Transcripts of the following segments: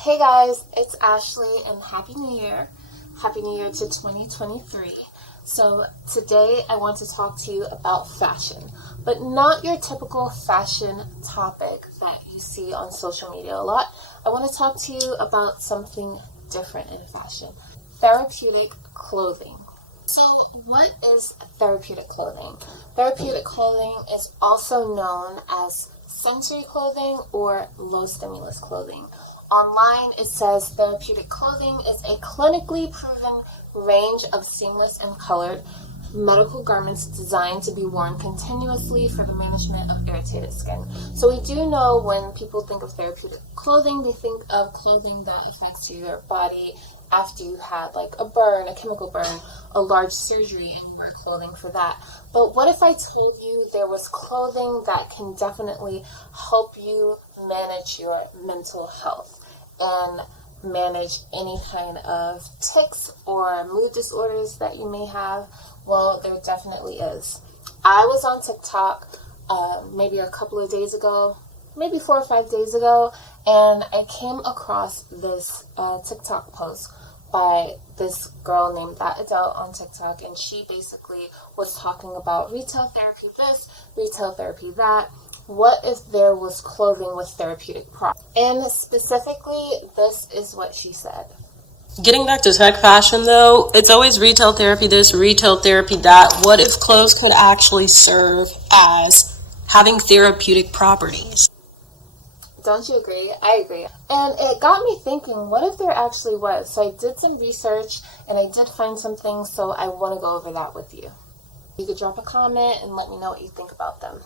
Hey guys, it's Ashley and Happy New Year. Happy New Year to 2023. So today I want to talk to you about fashion, but not your typical fashion topic that you see on social media a lot. I want to talk to you about something different in fashion. Therapeutic clothing. So what is therapeutic clothing? Therapeutic clothing is also known as sensory clothing or low stimulus clothing. Online, it says therapeutic clothing is a clinically proven range of seamless and colored medical garments designed to be worn continuously for the management of irritated skin. So we do know when people think of therapeutic clothing, they think of clothing that affects your body after you had like a burn, a chemical burn, a large surgery, and you wear clothing for that. But what if I told you there was clothing that can definitely help you manage your mental health and manage any kind of tics or mood disorders that you may have? Well, there definitely is. I was on TikTok maybe a couple of days ago, maybe 4 or 5 days ago, and I came across this TikTok post by this girl named That Adele on TikTok, and she basically was talking about retail therapy this, retail therapy that. What if there was clothing with therapeutic properties? And specifically, this is what she said. Getting back to tech fashion though, it's always retail therapy this, retail therapy that. What if clothes could actually serve as having therapeutic properties? Don't you agree? I agree. And it got me thinking, what if there actually was? So I did some research and I did find some things, so I want to go over that with you. You could drop a comment and let me know what you think about them.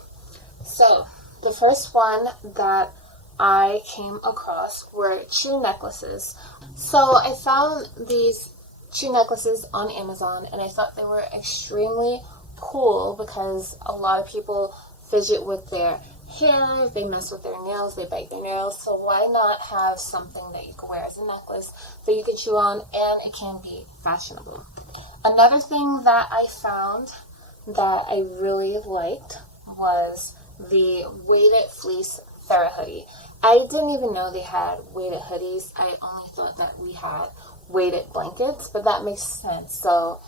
So, the first one that I came across were shoe necklaces. So, I found these shoe necklaces on Amazon and I thought they were extremely cool because a lot of people fidget with their hair, they mess with their nails, they bite their nails. So, why not have something that you can wear as a necklace that you can chew on and it can be fashionable? Another thing that I found that I really liked was the weighted fleece Thera hoodie. I didn't even know they had weighted hoodies. I only thought that we had weighted blankets, but that makes sense. So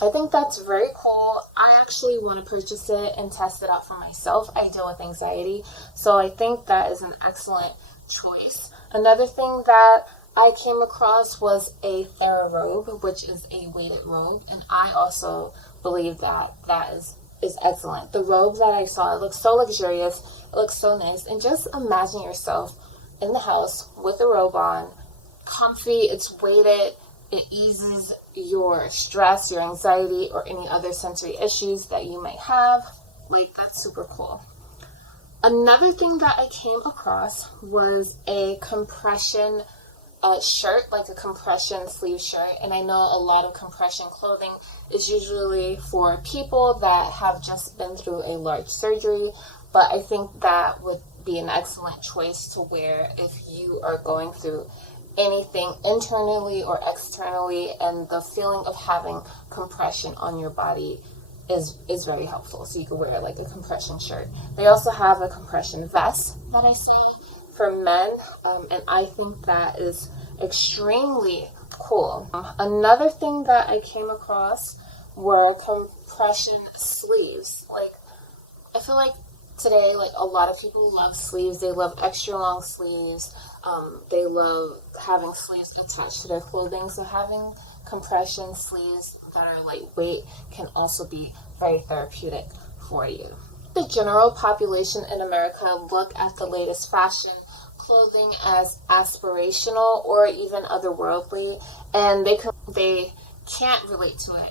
I think that's very cool. I actually want to purchase it and test it out for myself. I deal with anxiety, so I think that is an excellent choice. Another thing that I came across was a Thera robe, which is a weighted robe, and I also believe that that is excellent. The robe that I saw, it looks so luxurious, it looks so nice, and just imagine yourself in the house with a robe on, comfy, it's weighted, it eases your stress, your anxiety, or any other sensory issues that you might have. Like, that's super cool. Another thing that I came across was a compression shirt, like a compression sleeve shirt, and I know a lot of compression clothing is usually for people that have just been through a large surgery, but I think that would be an excellent choice to wear if you are going through anything internally or externally, and the feeling of having compression on your body is very helpful. So you can wear like a compression shirt. They also have a compression vest that I saw for men, and I think that is extremely cool. Another thing that I came across were compression sleeves. Like, I feel like today, like, a lot of people love sleeves. They love extra long sleeves. They love having sleeves attached to their clothing. So having compression sleeves that are lightweight can also be very therapeutic for you. The general population in America look at the latest fashion clothing as aspirational or even otherworldly, and they can't relate to it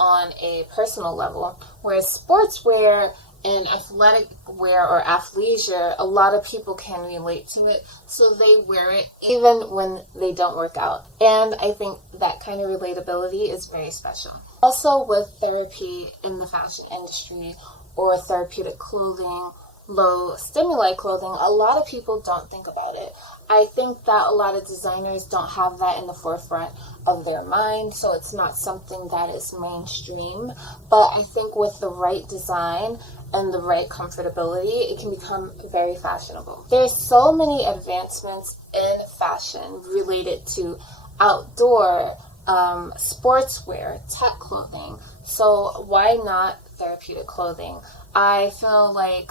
on a personal level. Whereas sportswear and athletic wear or athleisure, a lot of people can relate to it, so they wear it even when they don't work out. And I think that kind of relatability is very special. Also, with therapy in the fashion industry or therapeutic clothing, low stimuli clothing, a lot of people don't think about it. I think that a lot of designers don't have that in the forefront of their mind, so it's not something that is mainstream. But I think with the right design and the right comfortability, it can become very fashionable. There's so many advancements in fashion related to outdoor, sportswear, tech clothing. So why not therapeutic clothing? I feel like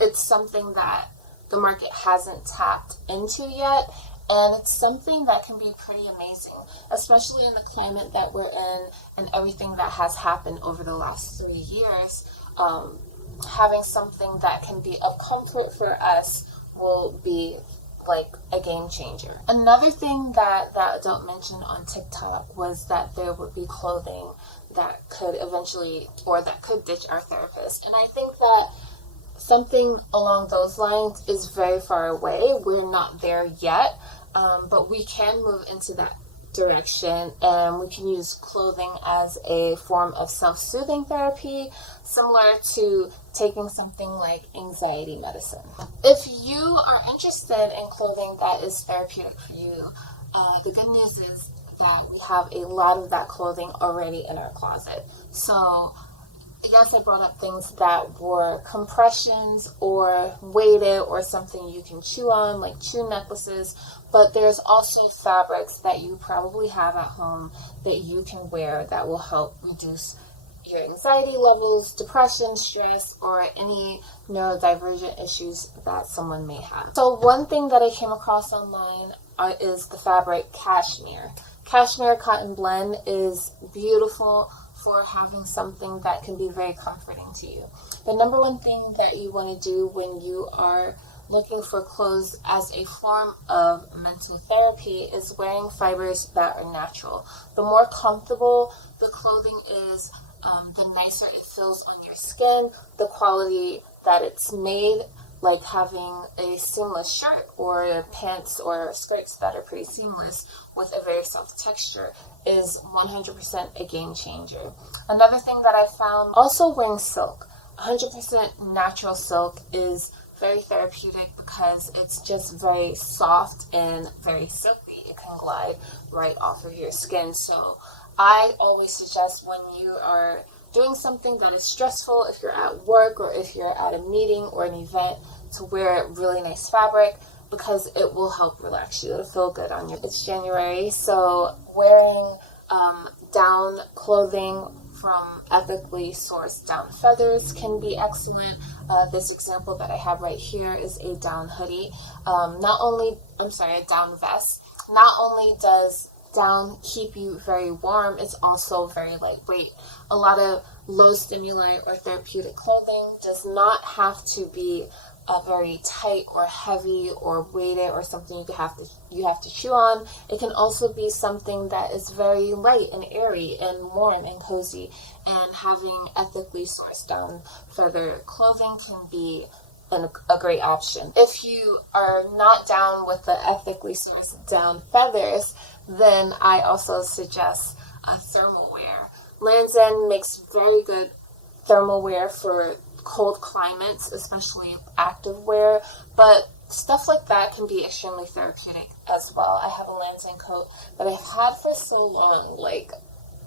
it's something that the market hasn't tapped into yet, and it's something that can be pretty amazing, especially in the climate that we're in and everything that has happened over the last 3 years. Having something that can be of comfort for us will be like a game changer. Another thing that adult mentioned on TikTok was that there would be clothing that could eventually, or that could ditch our therapist. And I think that something along those lines is very far away. We're not there yet, but we can move into that direction, and we can use clothing as a form of self-soothing therapy, similar to taking something like anxiety medicine. If you are interested in clothing that is therapeutic for you, the good news is that we have a lot of that clothing already in our closet. So yes, I brought up things that were compressions or weighted or something you can chew on, like chew necklaces, but there's also fabrics that you probably have at home that you can wear that will help reduce your anxiety levels, depression, stress, or any neurodivergent issues that someone may have. So one thing that I came across online is the fabric cashmere. Cashmere cotton blend is beautiful for having something that can be very comforting to you. The number one thing that you want to do when you are looking for clothes as a form of mental therapy is wearing fibers that are natural. The more comfortable the clothing is, the nicer it feels on your skin, the quality that it's made, like having a seamless shirt or pants or skirts that are pretty seamless with a very soft texture is 100% a game changer. Another thing that I found, also wearing silk. 100% natural silk is very therapeutic because it's just very soft and very silky. It can glide right off of your skin. So I always suggest when you are doing something that is stressful, if you're at work or if you're at a meeting or an event, to wear really nice fabric because it will help relax you. It'll feel good on you. It's January, so wearing down clothing from ethically sourced down feathers can be excellent. This example that I have right here is a down hoodie. A down vest. Not only does down keep you very warm, it's also very lightweight. A lot of low stimuli or therapeutic clothing does not have to be very tight or heavy or weighted or something you have to chew on. It can also be something that is very light and airy and warm and cozy, and having ethically sourced down feather clothing can be a great option. If you are not down with the ethically sourced down feathers, then I also suggest thermal wear. Lands' End makes very good thermal wear for cold climates, especially active wear, but stuff like that can be extremely therapeutic as well. I have a Lands' End coat that I've had for so long, like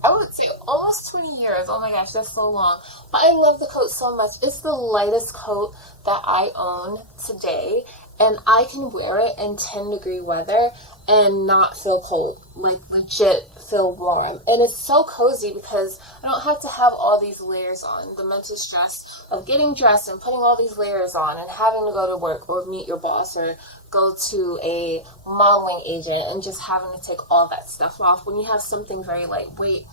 I would say almost 20 years. Oh my gosh, that's so long. But I love the coat so much. It's the lightest coat that I own today, and I can wear it in 10-degree weather and not feel cold, like legit feel warm. And it's so cozy because I don't have to have all these layers on. The mental stress of getting dressed and putting all these layers on and having to go to work or meet your boss or go to a modeling agent and just having to take all that stuff off. When you have something very lightweight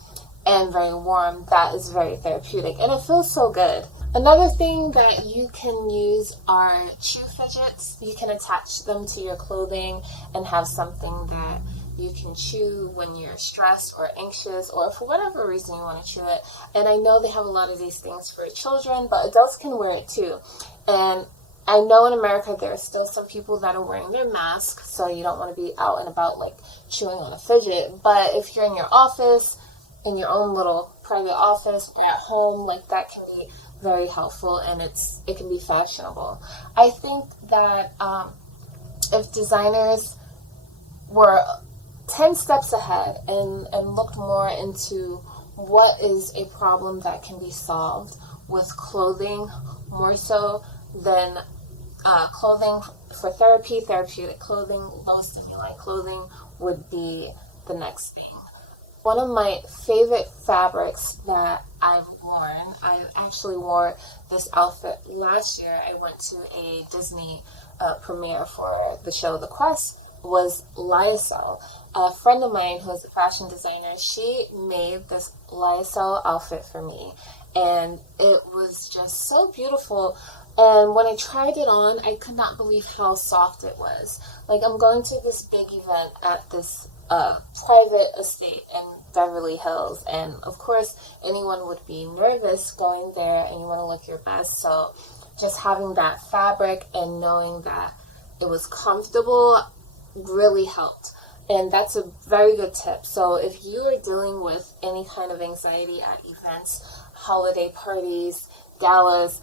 and very warm, that is very therapeutic and it feels so good. Another thing that you can use are chew fidgets. You can attach them to your clothing and have something that you can chew when you're stressed or anxious or for whatever reason you want to chew it. And I know they have a lot of these things for children, but adults can wear it too. And I know in America there are still some people that are wearing their masks, so you don't want to be out and about like chewing on a fidget. But if you're in your office, in your own little private office or at home, like that can be very helpful, and it can be fashionable. I think that if designers were 10 steps ahead and looked more into what is a problem that can be solved with clothing more so than clothing for therapy, therapeutic clothing, low stimuli clothing would be the next thing. One of my favorite fabrics that I've worn, I actually wore this outfit last year. I went to a Disney premiere for the show The Quest, was Lysol. A friend of mine who is a fashion designer, she made this Lysol outfit for me, and it was just so beautiful. And when I tried it on, I could not believe how soft it was. Like, I'm going to this big event at this private estate in Beverly Hills, and of course anyone would be nervous going there, and you want to look your best. So just having that fabric and knowing that it was comfortable really helped. And that's a very good tip. So if you are dealing with any kind of anxiety at events, holiday parties, galas,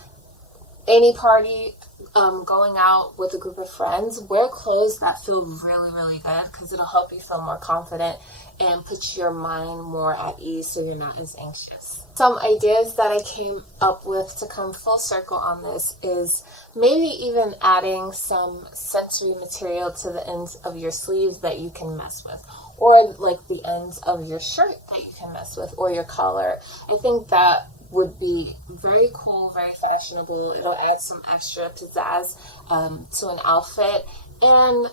any party, going out with a group of friends, wear clothes that feel really, really good, because it'll help you feel more confident and put your mind more at ease so you're not as anxious. Some ideas that I came up with to come full circle on this is maybe even adding some sensory material to the ends of your sleeves that you can mess with, or like the ends of your shirt that you can mess with, or your collar. I think that would be very cool, very fashionable. It'll add some extra pizzazz to an outfit. And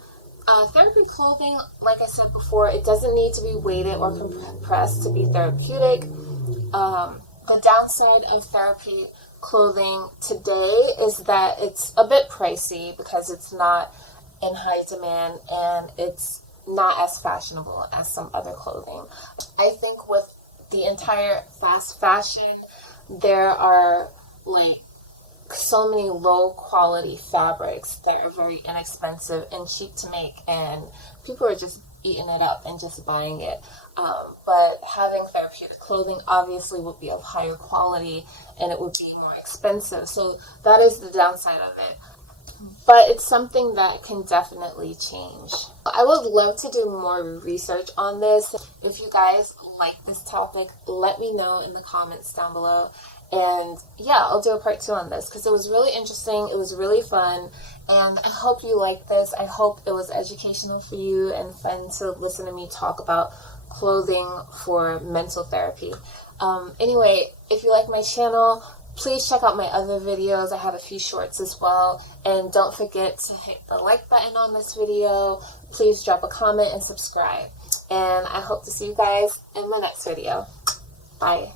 therapy clothing, like I said before, it doesn't need to be weighted or compressed to be therapeutic. The downside of therapy clothing today is that it's a bit pricey because it's not in high demand and it's not as fashionable as some other clothing. I think with the entire fast fashion, there are like so many low quality fabrics that are very inexpensive and cheap to make, and people are just eating it up and just buying it. But having therapeutic clothing obviously would be of higher quality and it would be more expensive. So that is the downside of it. But it's something that can definitely change. I would love to do more research on this. If you guys like this topic, let me know in the comments down below. And yeah, I'll do a part 2 on this because it was really interesting. It was really fun. And I hope you like this. I hope it was educational for you and fun to listen to me talk about clothing for mental therapy. Anyway, if you like my channel, please check out my other videos. I have a few shorts as well. And don't forget to hit the like button on this video. Please drop a comment and subscribe. And I hope to see you guys in my next video. Bye.